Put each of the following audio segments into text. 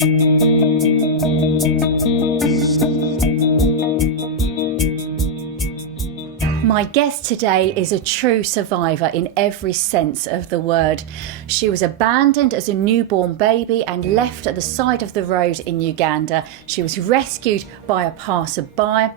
My guest today is a true survivor in every sense of the word. She was abandoned as a newborn baby and left at the side of the road in Uganda. She was rescued by a passerby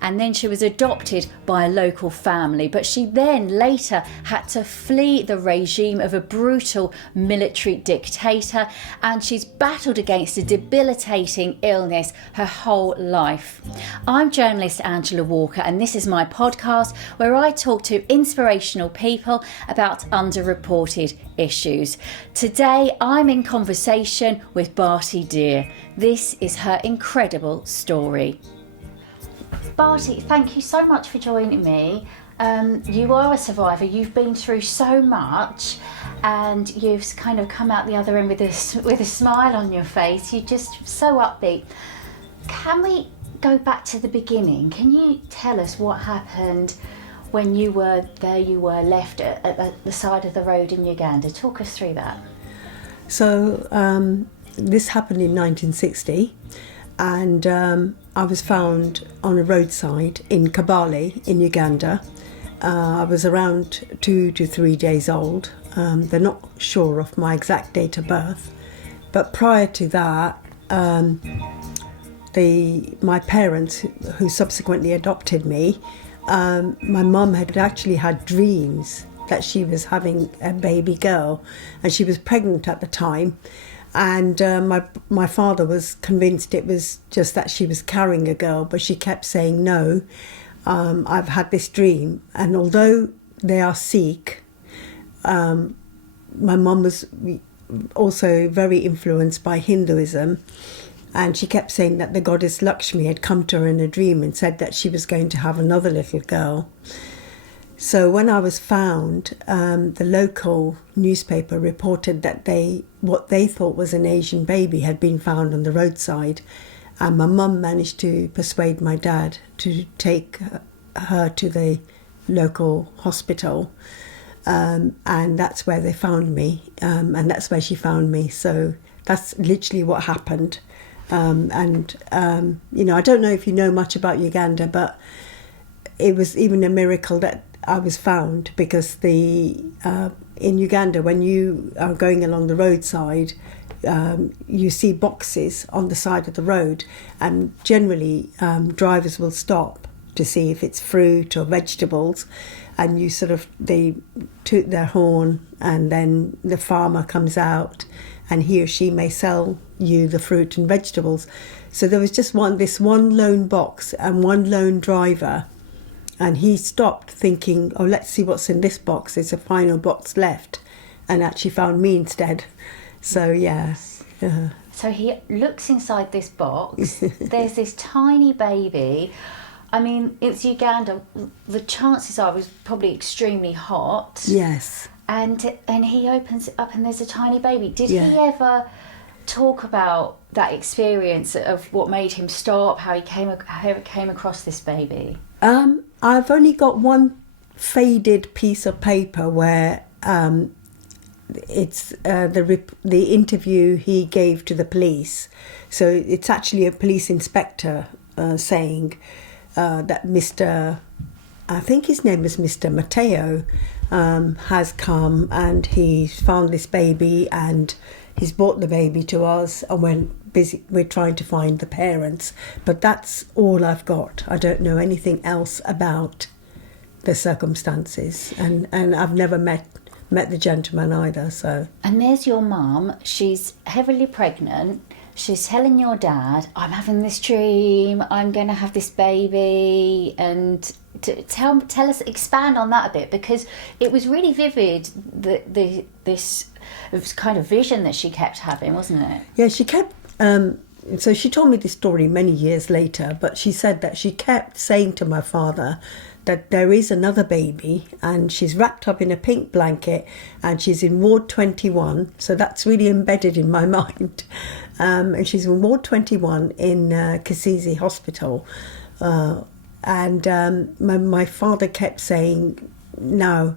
and then she was adopted by a local family. But she then later had to flee the regime of a brutal military dictator, and she's battled against a debilitating illness her whole life. I'm journalist Angela Walker, and this is my podcast where I talk to inspirational people about underreported issues. Today I'm in conversation with Bharti Dhir. This is her incredible story. Bharti, thank you so much for joining me. You are a survivor, you've been through so much and you've kind of come out the other end with a smile on your face. You're just so upbeat. Can we go back to the beginning? Can you tell us what happened when you were left at the side of the road in Uganda? Talk us through that. So this happened in 1960, and I was found on a roadside in Kabale in Uganda. I was around 2 to 3 days old. They're not sure of my exact date of birth, but prior to that, my parents, who subsequently adopted me, my mum had actually had dreams that she was having a baby girl, and she was pregnant at the time, and my father was convinced it was just that she was carrying a girl, but she kept saying, no, I've had this dream. And although they are Sikh, my mum was also very influenced by Hinduism. And she kept saying that the goddess Lakshmi had come to her in a dream and said that she was going to have another little girl. So when I was found, the local newspaper reported that what they thought was an Asian baby had been found on the roadside. And my mum managed to persuade my dad to take her to the local hospital. And that's where they found me. And that's where she found me. So that's literally what happened. I don't know if you know much about Uganda, but it was even a miracle that I was found, because in Uganda, when you are going along the roadside, you see boxes on the side of the road, and generally drivers will stop to see if it's fruit or vegetables, and they toot their horn, and then the farmer comes out and he or she may sell you the fruit and vegetables. So there was just this one lone box and one lone driver, and he stopped thinking, oh, let's see what's in this box, there's a final box left, and actually found me instead. So yeah. So he looks inside this box. There's this tiny baby. I mean, it's Uganda. The chances are it was probably extremely hot. Yes. And he opens it up and there's a tiny baby. Did he ever talk about that experience of what made him stop, how he came across this baby? I've only got one faded piece of paper where it's the interview he gave to the police. So it's actually a police inspector saying that I think his name is Mr. Matteo, has come and he's found this baby and he's brought the baby to us, and we're trying to find the parents. But that's all I've got. I don't know anything else about the circumstances, and I've never met the gentleman either. So. And there's your mum. She's heavily pregnant. She's telling your dad, I'm having this dream, I'm going to have this baby. And tell us, expand on that a bit, because it was really vivid, this kind of vision that she kept having, wasn't it? Yeah, she kept... so she told me this story many years later, but she said that she kept saying to my father that there is another baby and she's wrapped up in a pink blanket and she's in Ward 21. So that's really embedded in my mind. And she's in Ward 21 in Kisizi Hospital. My father kept saying, no,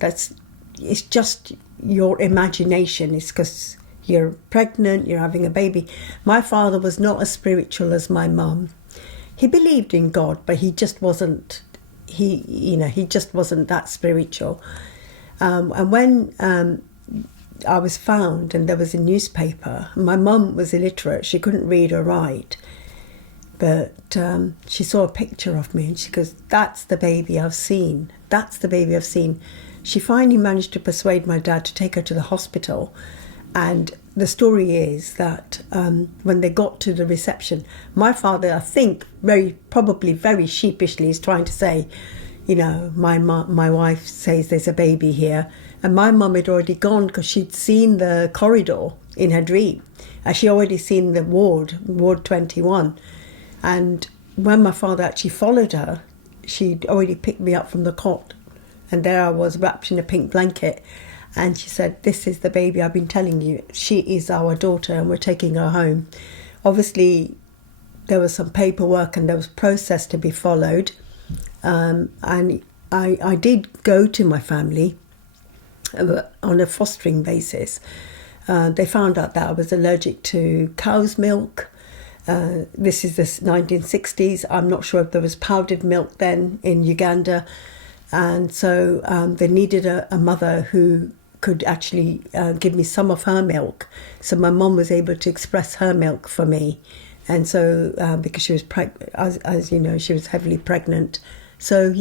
it's just your imagination. It's because You're pregnant, you're having a baby. My father was not as spiritual as my mum. He believed in God, but he just wasn't, he just wasn't that spiritual. And when I was found and there was a newspaper, my mum was illiterate, she couldn't read or write, but she saw a picture of me and she goes, "That's the baby I've seen. That's the baby I've seen." She finally managed to persuade my dad to take her to the hospital. And the story is that when they got to the reception, my father, I think, probably very sheepishly is trying to say, my wife says there's a baby here. And my mum had already gone because she'd seen the corridor in her dream. And she already seen the ward 21. And when my father actually followed her, she'd already picked me up from the cot. And there I was wrapped in a pink blanket. And she said, "This is the baby I've been telling you. She is our daughter and we're taking her home." Obviously, there was some paperwork and there was process to be followed. And I did go to my family on a fostering basis. They found out that I was allergic to cow's milk. This is the 1960s. I'm not sure if there was powdered milk then in Uganda. And so they needed a mother who could actually give me some of her milk. So my mum was able to express her milk for me. And so because she was as you know, she was heavily pregnant. So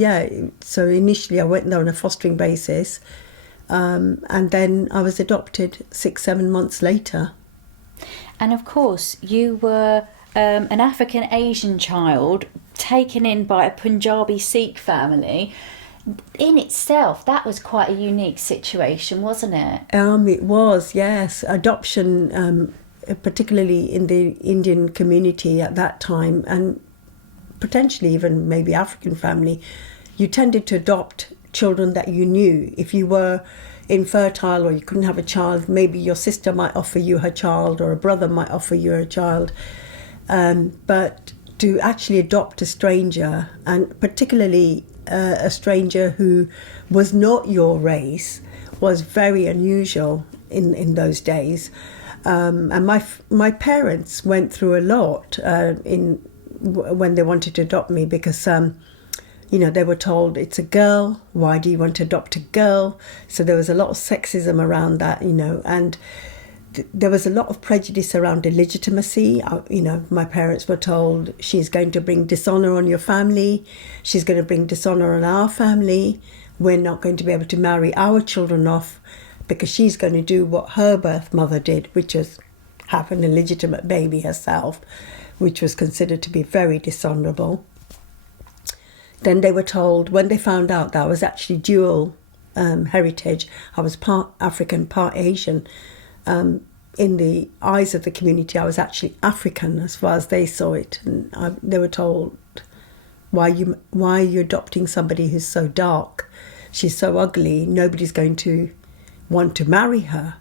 so initially I went there on a fostering basis. And then I was adopted 6-7 months later. And of course, you were an African Asian child taken in by a Punjabi Sikh family. In itself, that was quite a unique situation, wasn't it? It was, yes. Adoption, particularly in the Indian community at that time, and potentially even maybe African family, you tended to adopt children that you knew. If you were infertile or you couldn't have a child, maybe your sister might offer you her child or a brother might offer you a child. But to actually adopt a stranger, and particularly a stranger who was not your race, was very unusual in those days. And my parents went through a lot when they wanted to adopt me because they were told it's a girl. Why do you want to adopt a girl? So there was a lot of sexism around that, and there was a lot of prejudice around illegitimacy. My parents were told, she's going to bring dishonour on your family. She's going to bring dishonour on our family. We're not going to be able to marry our children off because she's going to do what her birth mother did, which was have an illegitimate baby herself, which was considered to be very dishonourable. Then they were told, when they found out that I was actually dual heritage, I was part African, part Asian, in the eyes of the community, I was actually African as far as they saw it. And they were told, why are you adopting somebody who's so dark? She's so ugly, nobody's going to want to marry her.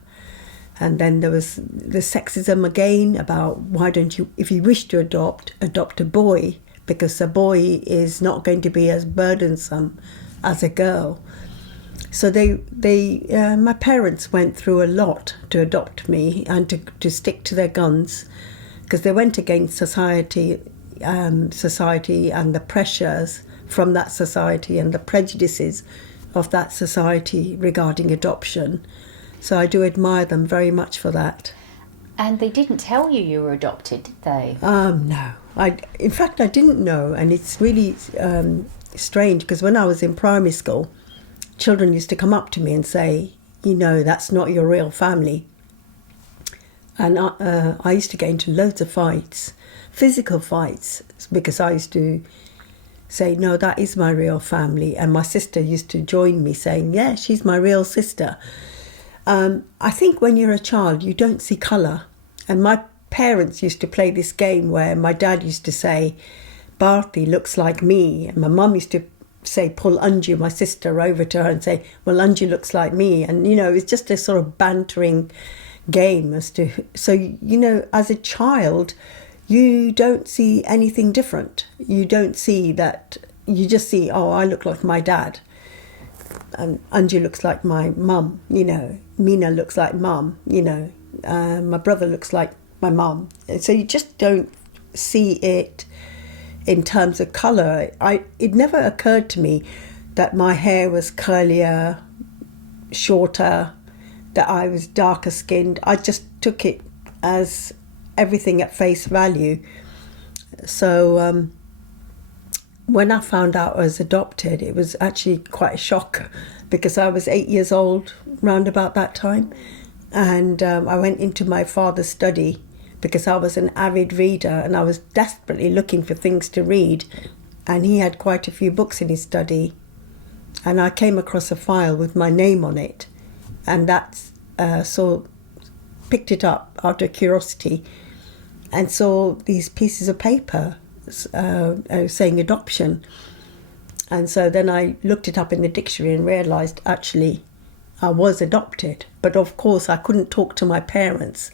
And then there was the sexism again about why don't you, if you wish to adopt a boy, because a boy is not going to be as burdensome as a girl. So my parents went through a lot to adopt me and to stick to their guns, because they went against society and the pressures from that society and the prejudices of that society regarding adoption. So I do admire them very much for that. And they didn't tell you were adopted, did they? No. In fact, I didn't know, and it's really strange because when I was in primary school, children used to come up to me and say, that's not your real family. And I used to get into loads of fights, physical fights, because I used to say, no, that is my real family. And my sister used to join me saying, yeah, she's my real sister. I think when you're a child, you don't see colour. And my parents used to play this game where my dad used to say, Bharti looks like me. And my mum used to say, pull Anju, my sister, over to her and say, well, Anju looks like me. And, it's just a sort of bantering game as to... So, as a child, you don't see anything different. You don't see that... You just see, oh, I look like my dad. And Anju looks like my mum, Mina looks like mum, My brother looks like my mum. So you just don't see it in terms of colour. It never occurred to me that my hair was curlier, shorter, that I was darker skinned. I just took it as everything at face value. So when I found out I was adopted, it was actually quite a shock, because I was 8 years old round about that time. And I went into my father's study because I was an avid reader and I was desperately looking for things to read. And he had quite a few books in his study. And I came across a file with my name on it. And picked it up out of curiosity and saw these pieces of paper saying adoption. And so then I looked it up in the dictionary and realised actually I was adopted. But of course I couldn't talk to my parents,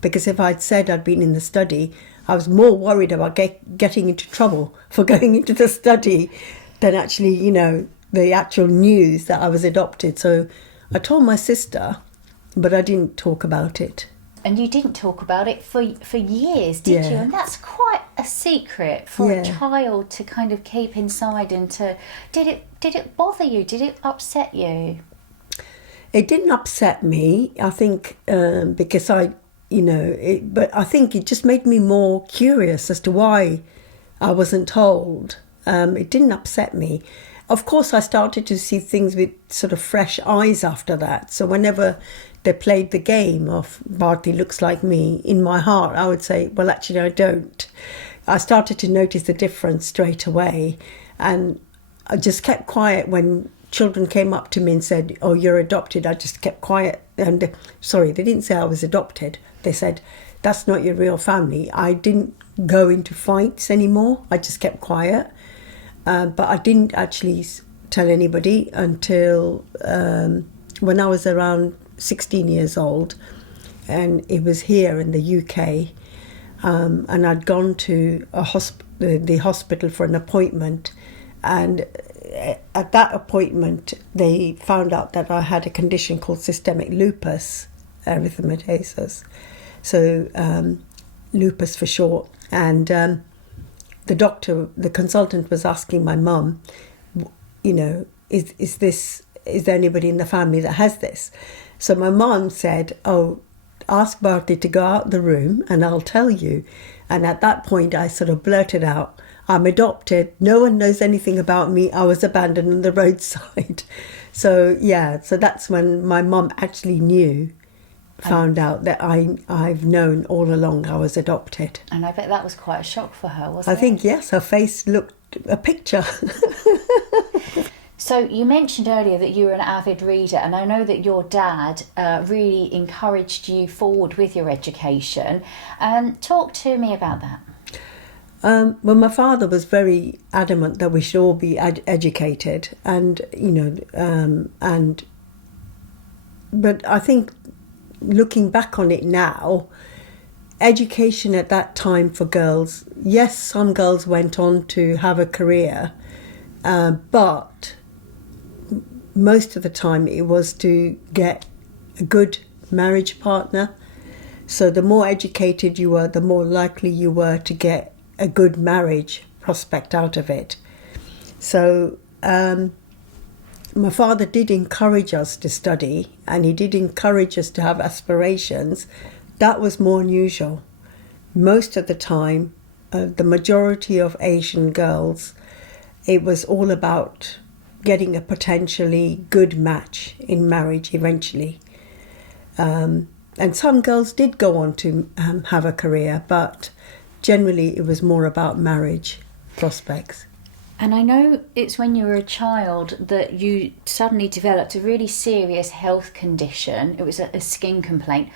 because if I'd said I'd been in the study, I was more worried about getting into trouble for going into the study than actually, the actual news that I was adopted. So I told my sister, but I didn't talk about it. And you didn't talk about it for years, did you? And that's quite a secret for a child to kind of keep inside. And did it bother you? Did it upset you? It didn't upset me, I think, because but I think it just made me more curious as to why I wasn't told. It didn't upset me. Of course, I started to see things with sort of fresh eyes after that. So whenever they played the game of Bharti looks like me, in my heart I would say, well, actually I don't. I started to notice the difference straight away, and I just kept quiet when children came up to me and said, oh, you're adopted. I just kept quiet. And sorry, they didn't say I was adopted. They said, that's not your real family. I didn't go into fights anymore. I just kept quiet. But I didn't actually tell anybody until when I was around 16 years old, and it was here in the UK, and I'd gone to the hospital for an appointment, and at that appointment they found out that I had a condition called systemic lupus erythematosus, so lupus for short. And the consultant was asking my mum, is there anybody in the family that has this? So my mum said, oh, ask Bharti to go out the room and I'll tell you. And at that point I sort of blurted out, I'm adopted, no one knows anything about me, I was abandoned on the roadside. So that's when my mum actually found out that I've known all along I was adopted. And I bet that was quite a shock for her, wasn't it? I think, yes, her face looked a picture. So you mentioned earlier that you were an avid reader, and I know that your dad really encouraged you forward with your education. Talk to me about that. Well, my father was very adamant that we should all be educated, but I think looking back on it now, education at that time for girls, yes, some girls went on to have a career, but most of the time it was to get a good marriage partner. So the more educated you were, the more likely you were to get a good marriage prospect out of it. So my father did encourage us to study, and he did encourage us to have aspirations. That was more unusual. Most of the time, the majority of Asian girls, it was all about getting a potentially good match in marriage eventually. And some girls did go on to have a career, but generally it was more about marriage prospects. And I know it's when you were a child that you suddenly developed a really serious health condition. It was a skin complaint.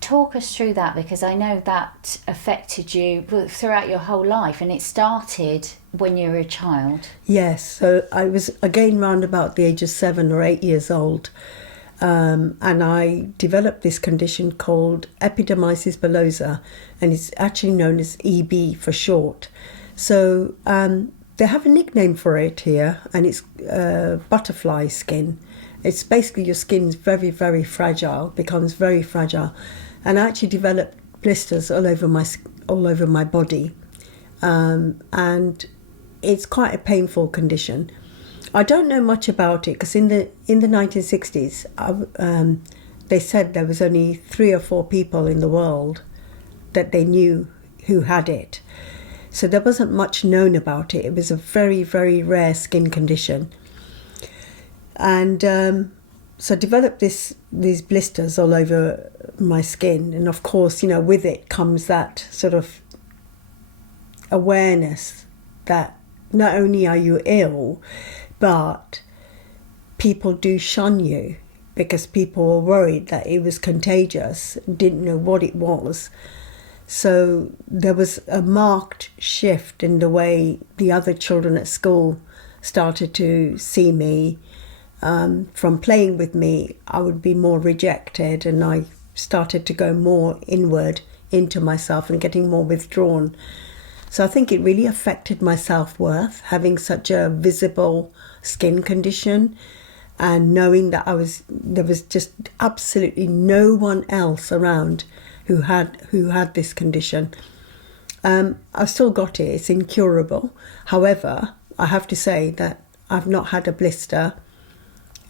Talk us through that, because I know that affected you throughout your whole life, and it started when you were a child. Yes, so I was again round about the age of 7 or 8 years old, and I developed this condition called Epidermolysis Bullosa, and it's actually known as EB for short. So they have a nickname for it here, and it's butterfly skin. It's basically your skin's very, very fragile, becomes very fragile. and I actually developed blisters all over my body, and it's quite a painful condition. I don't know much about it because in the 1960s, they said there was only 3 or 4 people in the world that they knew who had it. So there wasn't much known about it. It was a very, very rare skin condition. And so I developed these blisters all over my skin. And of course, with it comes that sort of awareness that not only are you ill, but people do shun you because people were worried that it was contagious, didn't know what it was. So there was a marked shift in the way the other children at school started to see me. From playing with me, I would be more rejected, and I started to go more inward into myself and getting more withdrawn. So I think it really affected my self-worth, having such a visible skin condition and knowing that there was just absolutely no one else around who had this condition. I've still got it. It's incurable. However, I have to say that I've not had a blister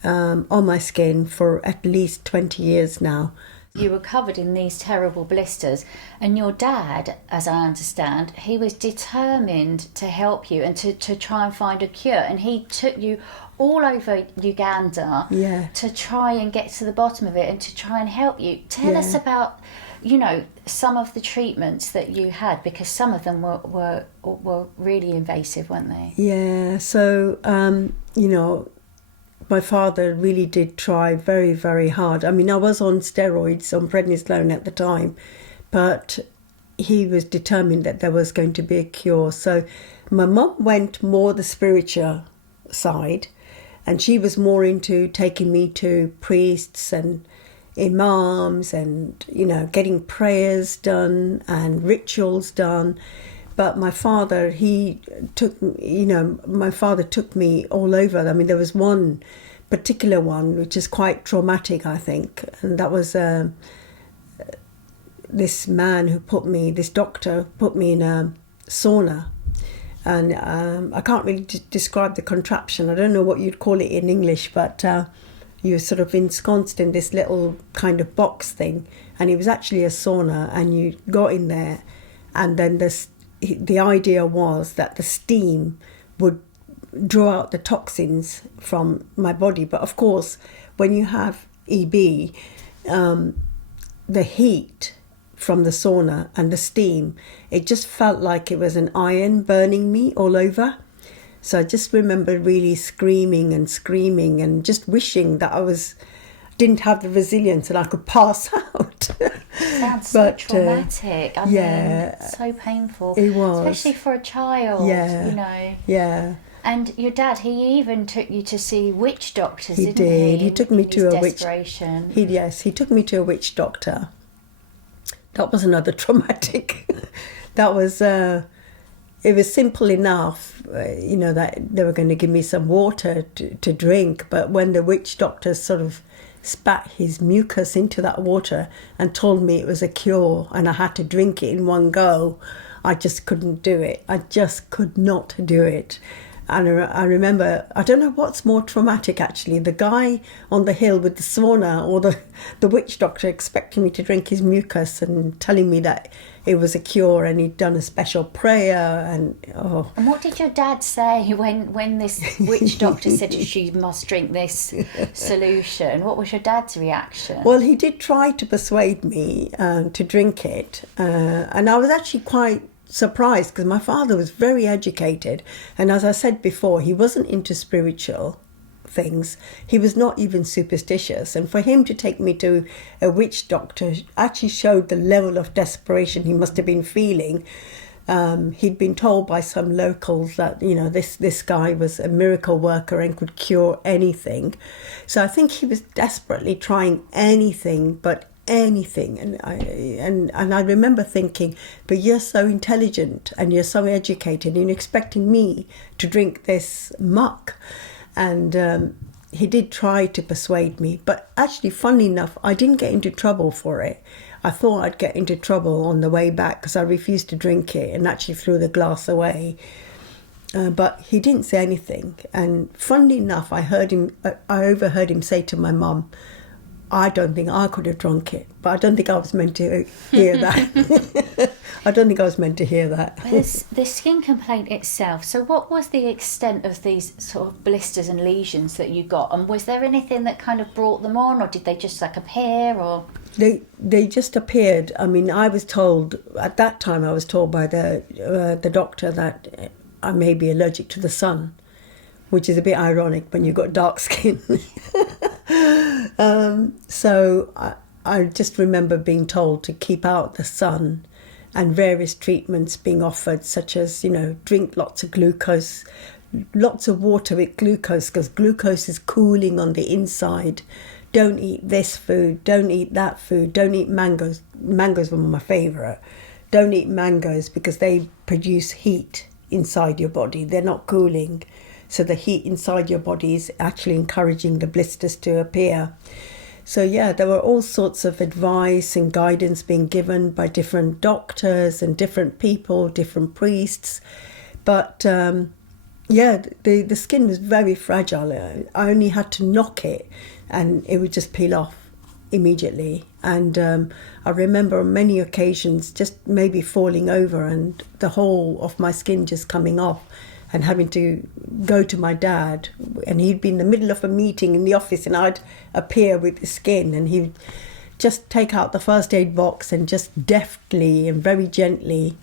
on my skin for at least 20 years now. You were covered in these terrible blisters, and your dad, as I understand, he was determined to help you and to try and find a cure, and he took you all over Uganda to try and get to the bottom of it and to try and help you. Tell us about, some of the treatments that you had, because some of them were really invasive, weren't they? Yeah, so, my father really did try very, very hard. I mean, I was on steroids, on prednisolone at the time, but he was determined that there was going to be a cure. So my mum went more the spiritual side, and she was more into taking me to priests and imams and, getting prayers done and rituals done. But my father, took me all over. I mean, there was one particular one which is quite traumatic, I think, and that was this doctor put me in a sauna, and I can't really describe the contraption. I don't know what you'd call it in English, but you're sort of ensconced in this little kind of box thing, and it was actually a sauna, and you got in there, and then the idea was that the steam would draw out the toxins from my body. But of course, when you have EB, the heat from the sauna and the steam, it just felt like it was an iron burning me all over. So I just remember really screaming and just wishing that didn't have the resilience and I could pass out. Sounds so traumatic. I mean, so painful. It was. Especially for a child, Yeah. And your dad, he even took you to see witch doctors, didn't he? He did. He took me to a witch. Desperation. He took me to a witch doctor. That was another traumatic. That was. It was simple enough, that they were going to give me some water to drink. But when the witch doctor sort of spat his mucus into that water and told me it was a cure and I had to drink it in one go, I just couldn't do it. I just could not do it. And I remember, I don't know what's more traumatic actually, the guy on the hill with the sauna or the witch doctor expecting me to drink his mucus and telling me that it was a cure and he'd done a special prayer and And what did your dad say when this witch doctor said she must drink this solution? What was your dad's reaction? Well, he did try to persuade me to drink it, and I was actually quite surprised because my father was very educated, and as I said before, he wasn't into spiritual things. He was not even superstitious, and for him to take me to a witch doctor actually showed the level of desperation he must have been feeling. He'd been told by some locals that this guy was a miracle worker and could cure anything, so I think he was desperately trying anything, and I remember thinking, but you're so intelligent and you're so educated and you're expecting me to drink this muck. And he did try to persuade me, but actually, funnily enough, I didn't get into trouble for it. I thought I'd get into trouble on the way back because I refused to drink it and actually threw the glass away. But he didn't say anything. And funnily enough, I overheard him say to my mum, I don't think I could have drunk it, but I don't think I was meant to hear that. I don't think I was meant to hear that. The skin complaint itself, so what was the extent of these sort of blisters and lesions that you got? And was there anything that kind of brought them on, or did they just like appear, or...? They just appeared. I mean, I was told, at that time I was told by the doctor that I may be allergic to the sun, which is a bit ironic when you've got dark skin. So I just remember being told to keep out the sun, and various treatments being offered, such as, drink lots of glucose, lots of water with glucose, because glucose is cooling on the inside. Don't eat this food, don't eat that food, don't eat mangoes. Mangoes were my favourite. Don't eat mangoes because they produce heat inside your body. They're not cooling. So the heat inside your body is actually encouraging the blisters to appear. So yeah, there were all sorts of advice and guidance being given by different doctors and different people, different priests. But the skin was very fragile. I only had to knock it and it would just peel off immediately. And I remember on many occasions just maybe falling over and the whole of my skin just coming off, and having to go to my dad, and he'd be in the middle of a meeting in the office and I'd appear with the skin, and he'd just take out the first aid box and just deftly and very gently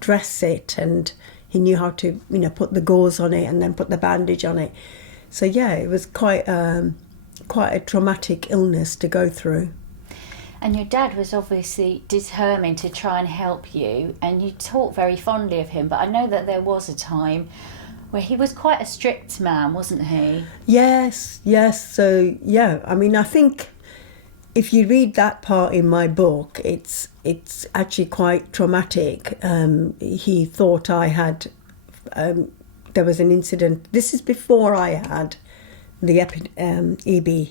dress it, and he knew how to put the gauze on it and then put the bandage on it. So yeah, it was quite a traumatic illness to go through. And your dad was obviously determined to try and help you, and you talk very fondly of him, but I know that there was a time where he was quite a strict man, wasn't he? Yes. So, yeah, I mean, I think if you read that part in my book, it's actually quite traumatic. He thought I had... there was an incident... This is before I had the EB.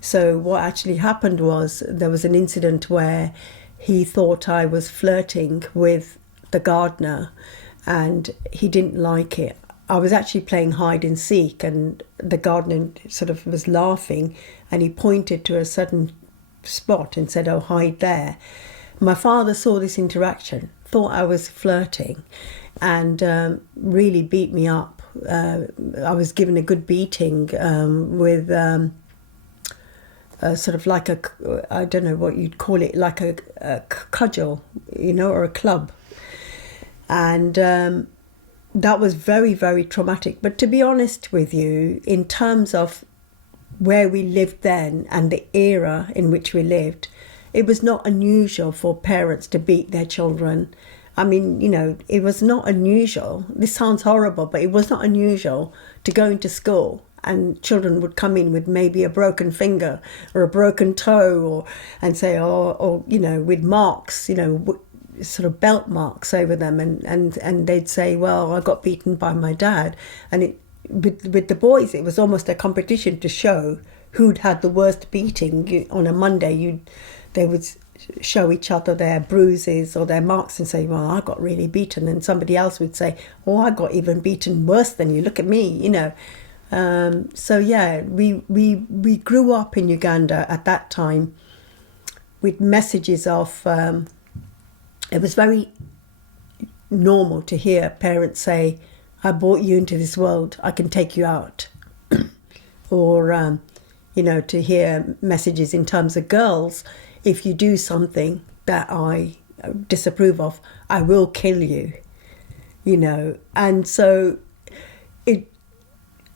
So what actually happened was there was an incident where he thought I was flirting with the gardener and he didn't like it. I was actually playing hide and seek, and the gardener sort of was laughing, and he pointed to a certain spot and said, "Oh, hide there." My father saw this interaction, thought I was flirting, and really beat me up. I was given a good beating with... sort of like I don't know what you'd call it, like a cudgel, or a club. And that was very, very traumatic. But to be honest with you, in terms of where we lived then and the era in which we lived, it was not unusual for parents to beat their children. I mean, it was not unusual. This sounds horrible, but it was not unusual to go into school and children would come in with maybe a broken finger or a broken toe, and say, or with marks, sort of belt marks over them, and they'd say, "Well, I got beaten by my dad." And with the boys, it was almost a competition to show who'd had the worst beating. On a Monday, they would show each other their bruises or their marks and say, "Well, I got really beaten," and somebody else would say, "Oh, I got even beaten worse than you. Look at me," So yeah, we grew up in Uganda at that time with messages of... it was very normal to hear parents say, "I brought you into this world, I can take you out." Or, to hear messages in terms of girls, "If you do something that I disapprove of, I will kill you." And so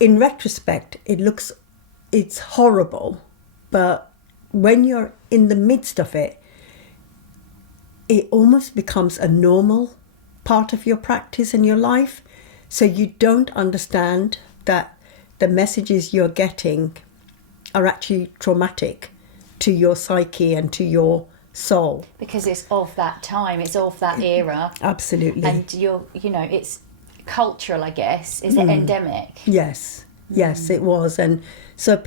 in retrospect, it's horrible, but when you're in the midst of it, it almost becomes a normal part of your practice and your life. So you don't understand that the messages you're getting are actually traumatic to your psyche and to your soul. Because it's of that time, it's of that era. Absolutely. And it's cultural, I guess. Is it endemic? Yes, it was. And so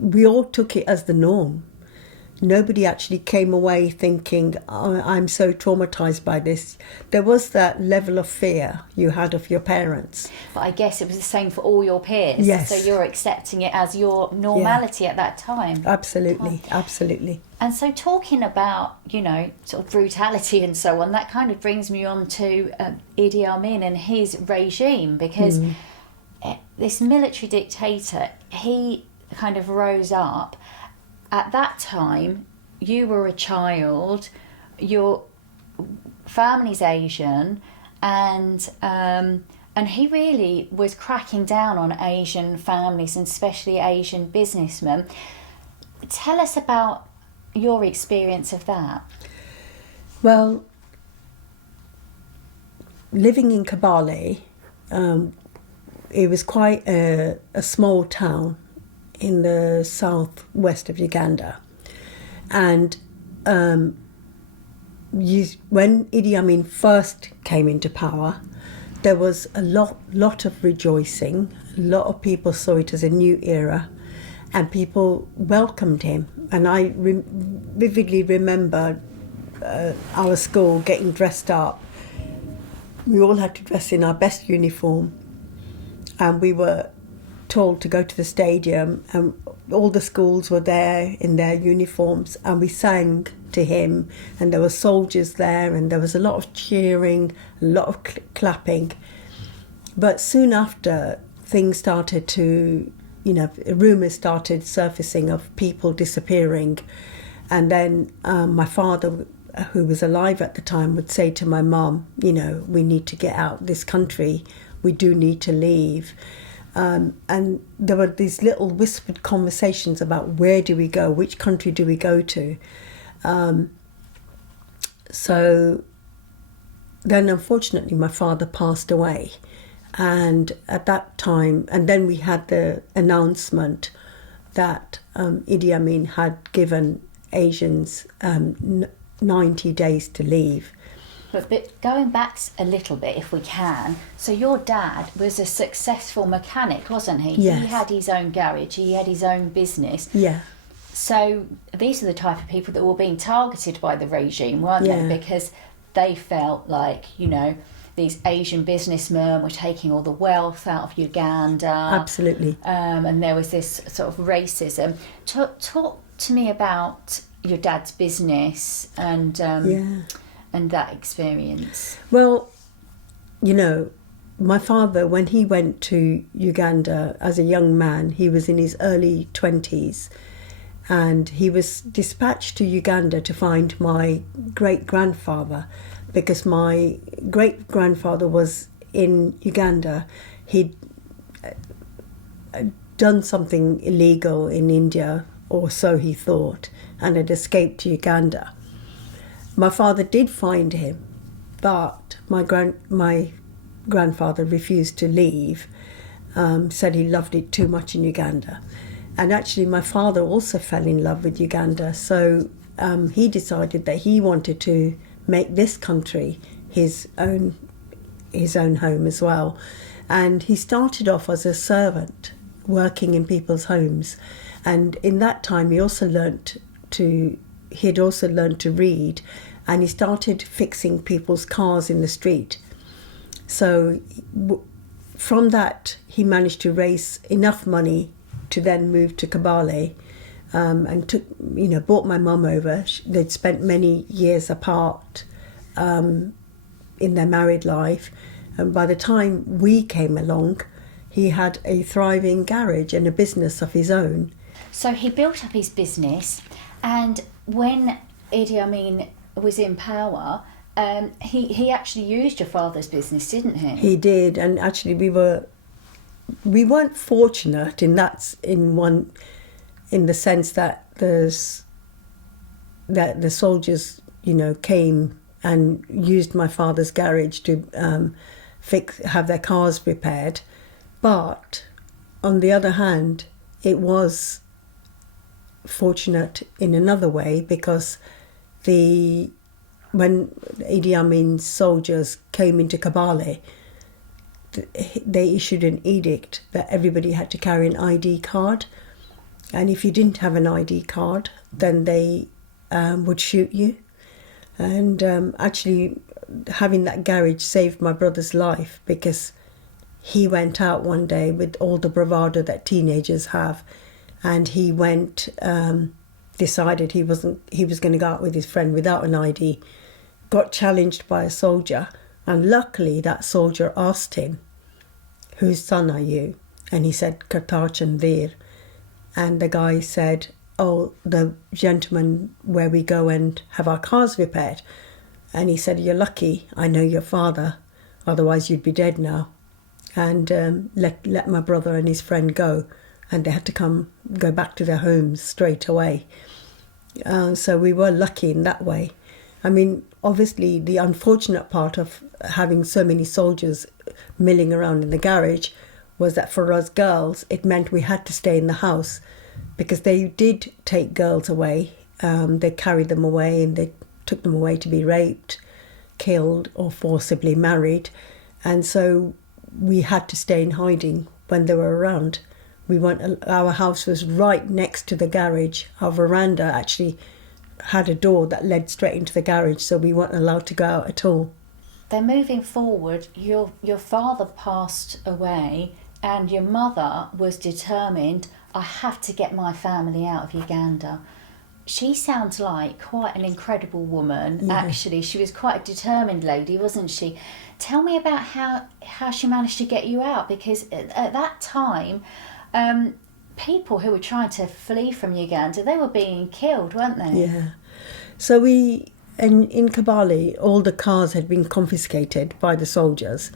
we all took it as the norm nobody actually came away thinking, oh, I'm so traumatized by this. There was that level of fear you had of your parents. But I guess it was the same for all your peers. Yes. So you're accepting it as your normality at that time. Absolutely, absolutely. And so talking about, you know, sort of brutality and so on, that kind of brings me on to Idi Amin and his regime, because this military dictator, he kind of rose up. At that time, you were a child, your family's Asian, and he really was cracking down on Asian families and especially Asian businessmen. Tell us about your experience of that. Well, living in Kabale, it was quite a small town in the southwest of Uganda. And when Idi Amin first came into power, there was a lot of rejoicing. A lot of people saw it as a new era, and people welcomed him. And I vividly remember our school getting dressed up. We all had to dress in our best uniform, and we were told to go to the stadium, and all the schools were there in their uniforms, and we sang to him, and there were soldiers there, and there was a lot of cheering, a lot of clapping. But soon after, things started to, rumours started surfacing of people disappearing. And then my father, who was alive at the time, would say to my mum, we need to get out of this country, we do need to leave. And there were these little whispered conversations about where do we go, which country do we go to. So then unfortunately my father passed away, and at that time, and then we had the announcement that Idi Amin had given Asians 90 days to leave. But going back a little bit, if we can, so your dad was a successful mechanic, wasn't he? Yes. He had his own garage, he had his own business. Yeah. So these are the type of people that were being targeted by the regime, weren't they? Because they felt like, these Asian businessmen were taking all the wealth out of Uganda. Absolutely. And there was this sort of racism. Talk to me about your dad's business and that experience. Well, my father, when he went to Uganda as a young man, he was in his early 20s, and he was dispatched to Uganda to find my great-grandfather, because my great-grandfather was in Uganda. He'd done something illegal in India, or so he thought, and had escaped to Uganda. My father did find him, but my grandfather refused to leave, said he loved it too much in Uganda. And actually my father also fell in love with Uganda, so he decided that he wanted to make this country his own home as well. And he started off as a servant, working in people's homes. And in that time he'd also learnt to read, and he started fixing people's cars in the street. So from that, he managed to raise enough money to then move to Kabale, and brought my mum over. They'd spent many years apart in their married life, and by the time we came along, he had a thriving garage and a business of his own. So he built up his business, and when Idi Amin was in power, he actually used your father's business, didn't he? He did, and actually we weren't fortunate in the sense that the soldiers, came and used my father's garage to have their cars repaired. But on the other hand, it was fortunate in another way, because when Idi Amin's soldiers came into Kabale, they issued an edict that everybody had to carry an ID card, And if you didn't have an ID card, then they would shoot you. And actually, having that garage saved my brother's life, because he went out one day with all the bravado that teenagers have, and he went, decided he was going to go out with his friend without an ID, got challenged by a soldier, and luckily that soldier asked him, "Whose son are you?" And he said, "Bharti Dhir." And the guy said, "Oh, the gentleman where we go and have our cars repaired." And he said, "You're lucky, I know your father, otherwise you'd be dead now." And let my brother and his friend go, and they had to go back to their homes straight away. So we were lucky in that way. I mean, obviously the unfortunate part of having so many soldiers milling around in the garage was that for us girls, it meant we had to stay in the house, because they did take girls away. They carried them away, and they took them away to be raped, killed, or forcibly married. And so we had to stay in hiding when they were around. Our house was right next to the garage. Our veranda actually had a door that led straight into the garage, so we weren't allowed to go out at all. Then moving forward, your father passed away, and your mother was determined, "I have to get my family out of Uganda." She sounds like quite an incredible woman, Yeah. actually. She was quite a determined lady, wasn't she? Tell me about how she managed to get you out, because at that time, people who were trying to flee from Uganda, they were being killed, weren't they? Yeah. So in Kabale, all the cars had been confiscated by the soldiers.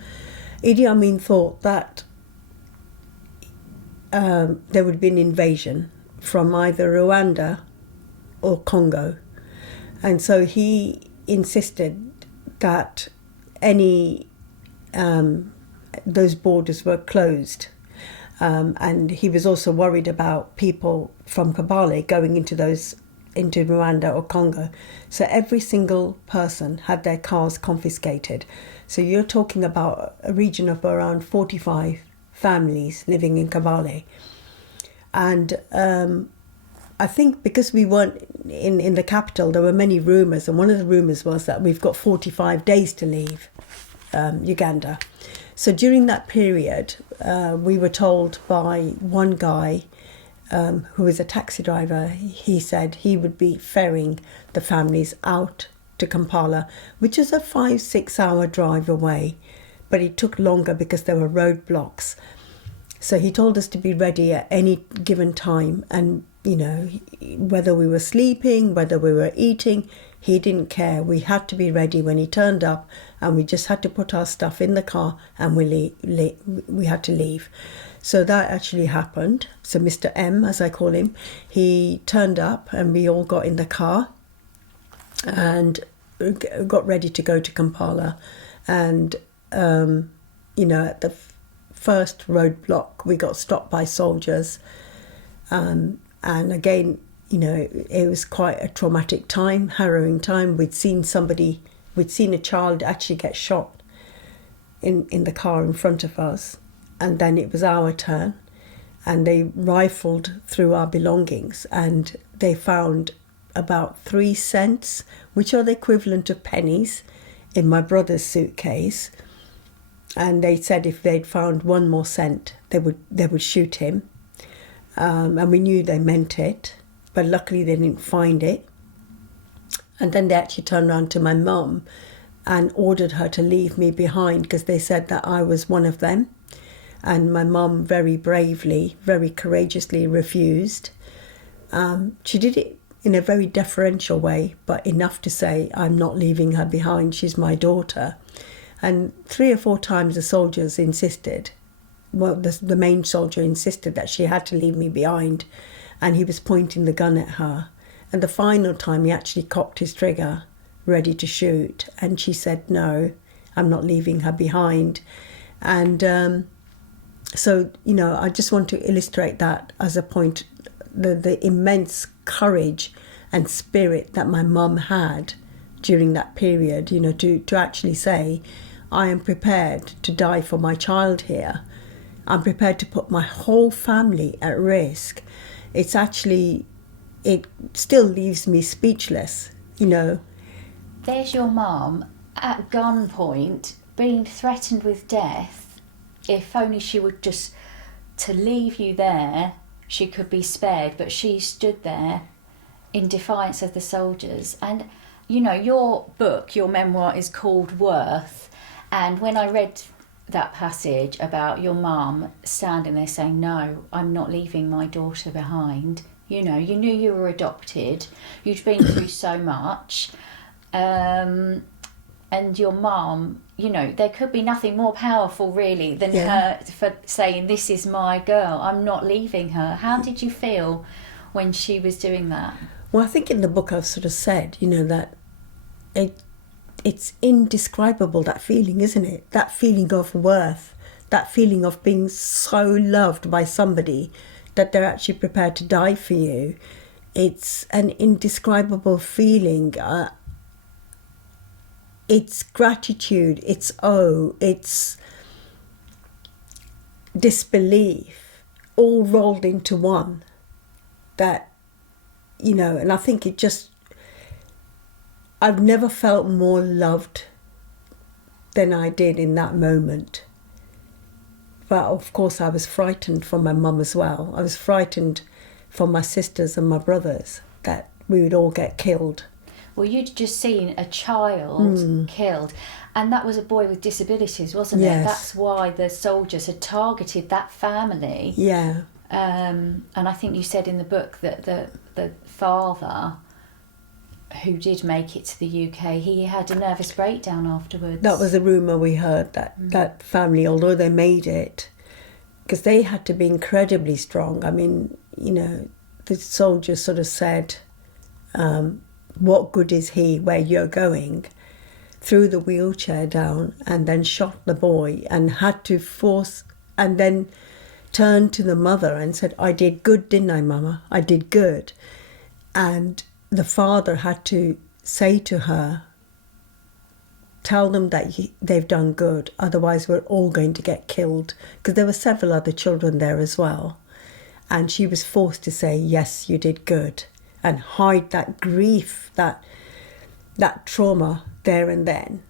Idi Amin thought that there would be an invasion from either Rwanda or Congo. And so he insisted that those borders were closed. And he was also worried about people from Kabale going into Rwanda or Congo. So every single person had their cars confiscated. So you're talking about a region of around 45 families living in Kabale. And I think because we weren't in the capital, there were many rumours, and one of the rumours was that we've got 45 days to leave Uganda. So during that period, we were told by one guy who was a taxi driver, he said he would be ferrying the families out to Kampala, which is a 5-6 hour drive away, but it took longer because there were roadblocks. So he told us to be ready at any given time, and whether we were sleeping, whether we were eating, he didn't care. We had to be ready when he turned up, and we just had to put our stuff in the car, and we had to leave. So that actually happened. So Mr. M, as I call him, he turned up, and we all got in the car and got ready to go to Kampala. And at the first roadblock, we got stopped by soldiers. And again, it was quite a traumatic time, harrowing time. We'd seen a child actually get shot in the car in front of us. And then it was our turn. And they rifled through our belongings, and they found about 3 cents, which are the equivalent of pennies, in my brother's suitcase. And they said if they'd found 1 more cent, they would shoot him. And we knew they meant it, but luckily they didn't find it. And then they actually turned around to my mum and ordered her to leave me behind, because they said that I was one of them. And my mum very bravely, very courageously refused. She did it in a very deferential way, but enough to say, "I'm not leaving her behind, she's my daughter." And 3 or 4 times the soldiers insisted, the main soldier insisted that she had to leave me behind, and he was pointing the gun at her. And the final time he actually cocked his trigger, ready to shoot, and she said, "No, I'm not leaving her behind." And so, I just want to illustrate that as a point, the immense courage and spirit that my mum had during that period, to actually say, "I am prepared to die for my child here. I'm prepared to put my whole family at risk." it's actually, it still leaves me speechless, you know. There's your mum at gunpoint being threatened with death. If only she would just to leave you there, she could be spared, but she stood there in defiance of the soldiers. And you know, your book, your memoir, is called Worth, and when I read that passage about your mum standing there saying, no, I'm not leaving my daughter behind, you know, you knew you were adopted, you'd been through so much, and your mum, you know, there could be nothing more powerful really than her for saying, this is my girl, I'm not leaving her. How did you feel when she was doing that? Well, I think in the book I've sort of said, you know, that it's indescribable, that feeling, isn't it? That feeling of worth, that feeling of being so loved by somebody that they're actually prepared to die for you. It's an indescribable feeling. It's gratitude, it's it's disbelief, all rolled into one. That, you know, and I think it just, I've never felt more loved than I did in that moment. But of course I was frightened for my mum as well. I was frightened for my sisters and my brothers that we would all get killed. Well, you'd just seen a child killed, and that was a boy with disabilities, wasn't it? That's why the soldiers had targeted that family. Yeah. And I think you said in the book that the father, who did make it to the UK, he had a nervous breakdown afterwards. That was a rumour we heard, that that family, although they made it, because they had to be incredibly strong. I mean, you know, the soldiers sort of said, what good is he where you're going? Threw the wheelchair down and then shot the boy, and had to force, and then turned to the mother and said, I did good, didn't I, Mama? I did good. And the father had to say to her, tell them that they've done good, otherwise we're all going to get killed, because there were several other children there as well. And she was forced to say, yes, you did good, and hide that grief, that trauma there and then.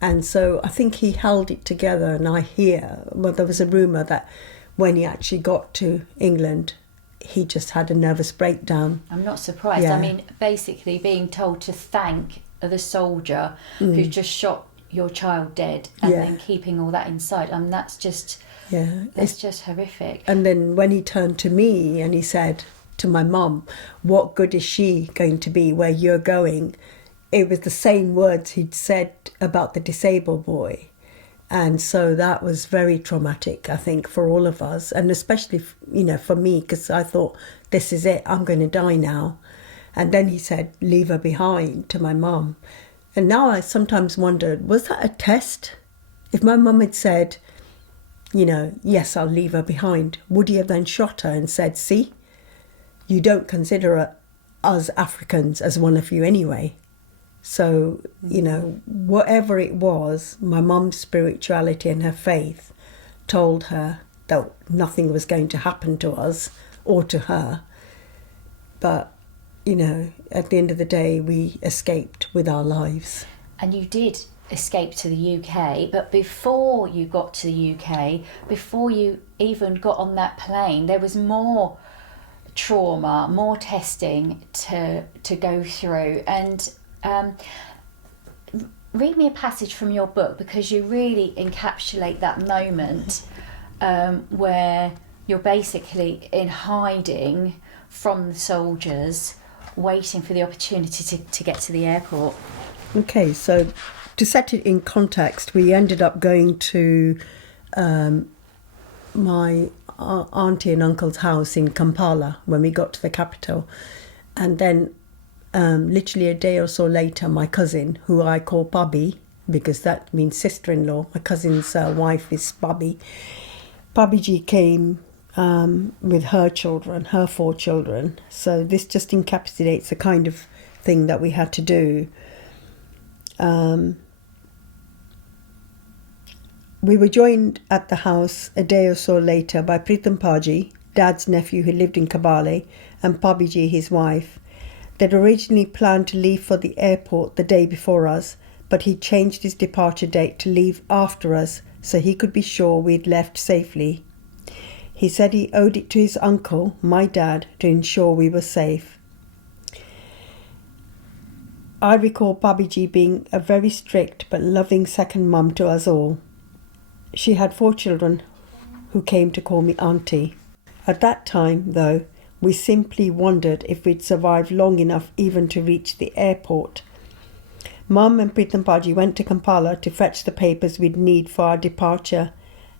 And so I think he held it together. And I hear, well, there was a rumour that when he actually got to England, he just had a nervous breakdown. I'm not surprised. Yeah. I mean, basically being told to thank the soldier who just shot your child dead, and then keeping all that inside. I mean, that's just just horrific. And then when he turned to me and he said to my mum, what good is she going to be where you're going? It was the same words he'd said about the disabled boy. And so that was very traumatic, I think, for all of us, and especially, you know, for me, because I thought, this is it, I'm going to die now. And then he said, leave her behind, to my mum. And now I sometimes wondered, was that a test? If my mum had said, you know, yes, I'll leave her behind, would he have then shot her and said, see, you don't consider us Africans as one of you anyway? So, you know, whatever it was, my mum's spirituality and her faith told her that nothing was going to happen to us or to her. But, you know, at the end of the day, we escaped with our lives. And you did escape to the UK, but before you got to the UK, before you even got on that plane, there was more trauma, more testing to go through. And read me a passage from your book, because you really encapsulate that moment where you're basically in hiding from the soldiers, waiting for the opportunity to get to the airport. Okay, so to set it in context, we ended up going to my auntie and uncle's house in Kampala when we got to the capital. And then literally a day or so later, my cousin, who I call Bobby, because that means sister-in-law, my cousin's wife is Bobby. Bobby G came with her children, her 4 children. So this just encapsulates the kind of thing that we had to do. We were joined at the house a day or so later by Pritam Paji, Dad's nephew who lived in Kabale, and Babiji, his wife. They'd originally planned to leave for the airport the day before us, but he changed his departure date to leave after us so he could be sure we'd left safely. He said he owed it to his uncle, my dad, to ensure we were safe. I recall Babiji being a very strict but loving second mum to us all. She had 4 children who came to call me auntie. At that time, though, we simply wondered if we'd survive long enough even to reach the airport. Mum and Pritam Baji went to Kampala to fetch the papers we'd need for our departure,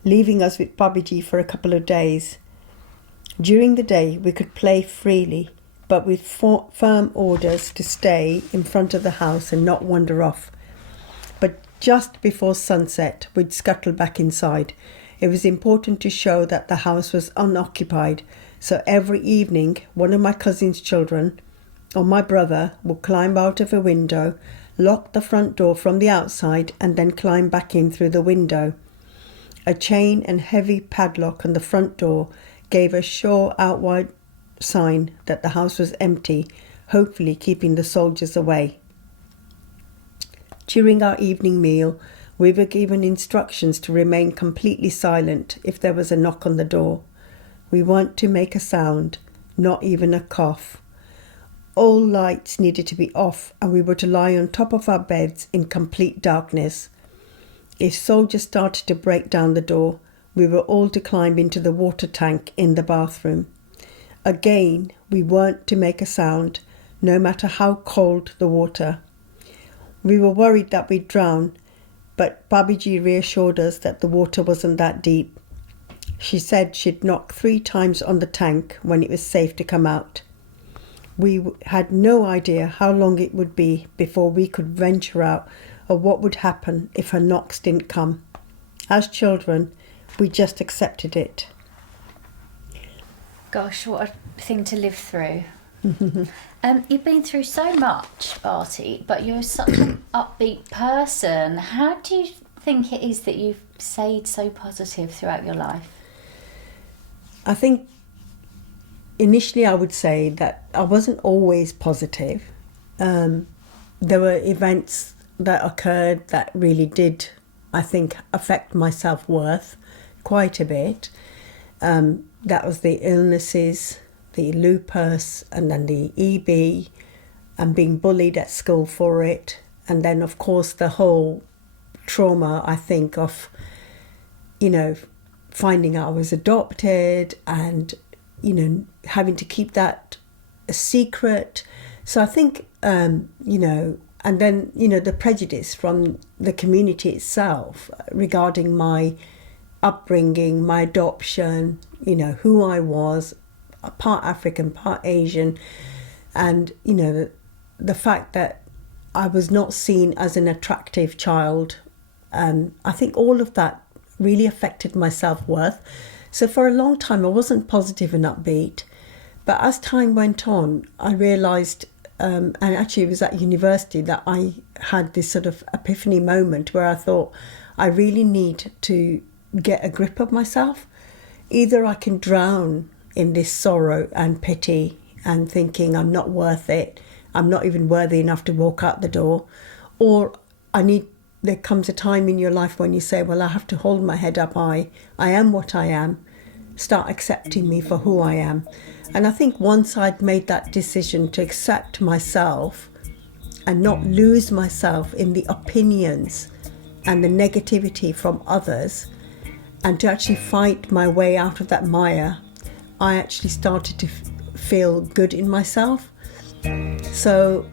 leaving us with Babiji for a couple of days. During the day, we could play freely, but with firm orders to stay in front of the house and not wander off. But just before sunset, we'd scuttle back inside. It was important to show that the house was unoccupied, so every evening one of my cousin's children or my brother would climb out of a window, lock the front door from the outside, and then climb back in through the window. A chain and heavy padlock on the front door gave a sure outward sign that the house was empty, hopefully keeping the soldiers away. During our evening meal, we were given instructions to remain completely silent if there was a knock on the door. We weren't to make a sound, not even a cough. All lights needed to be off, and we were to lie on top of our beds in complete darkness. If soldiers started to break down the door, we were all to climb into the water tank in the bathroom. Again, we weren't to make a sound, no matter how cold the water. We were worried that we'd drown, but Babiji reassured us that the water wasn't that deep. She said she'd knock 3 times on the tank when it was safe to come out. We had no idea how long it would be before we could venture out, or what would happen if her knocks didn't come. As children, we just accepted it. Gosh, what a thing to live through. You've been through so much, Bharti, but you're such an upbeat person. How do you think it is that you've stayed so positive throughout your life? I think initially I would say that I wasn't always positive. There were events that occurred that really did, I think, affect my self-worth quite a bit. That was the illnesses, the lupus, and then the EB, and being bullied at school for it. And then, of course, the whole trauma, I think, of, finding out I was adopted and, having to keep that a secret. So I think, and then, the prejudice from the community itself regarding my upbringing, my adoption, who I was, part African, part Asian, and, the fact that I was not seen as an attractive child. I think all of that really affected my self-worth. So for a long time, I wasn't positive and upbeat. But as time went on, I realised, and actually it was at university that I had this sort of epiphany moment where I thought, I really need to get a grip of myself. Either I can drown in this sorrow and pity and thinking I'm not worth it, I'm not even worthy enough to walk out the door, or there comes a time in your life when you say, well, I have to hold my head up high, I am what I am, start accepting me for who I am. And I think once I'd made that decision to accept myself and not lose myself in the opinions and the negativity from others, and to actually fight my way out of that mire, I actually started to feel good in myself. So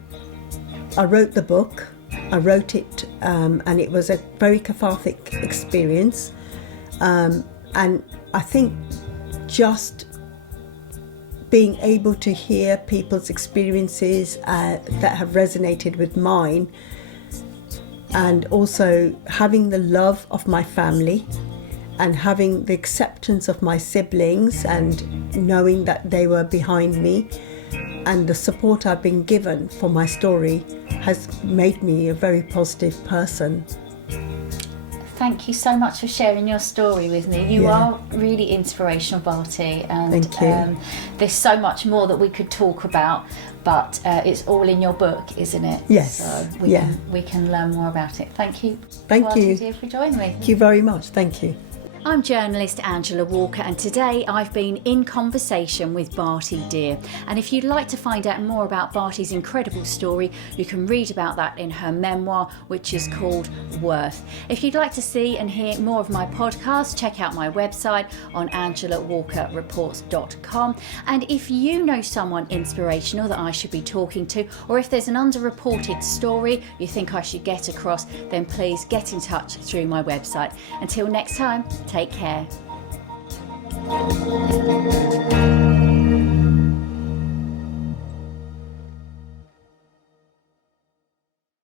I wrote the book. I wrote it, and it was a very cathartic experience. And I think just being able to hear people's experiences that have resonated with mine, and also having the love of my family, and having the acceptance of my siblings and knowing that they were behind me, and the support I've been given for my story has made me a very positive person. Thank you so much for sharing your story with me. You Yeah. are really inspirational, Bharti, and Thank you. there's so much more that we could talk about, but it's all in your book, isn't it? Yes. So Yeah. we can learn more about it. Thank you. Thank Bharti you. Dhir, for joining me. Thank you very much. Thank you. I'm journalist Angela Walker, and today I've been in conversation with Bharti Dhir. And if you'd like to find out more about Bharti's incredible story, you can read about that in her memoir, which is called Worth. If you'd like to see and hear more of my podcast, check out my website on angelawalkerreports.com. And if you know someone inspirational that I should be talking to, or if there's an underreported story you think I should get across, then please get in touch through my website. Until next time, take care.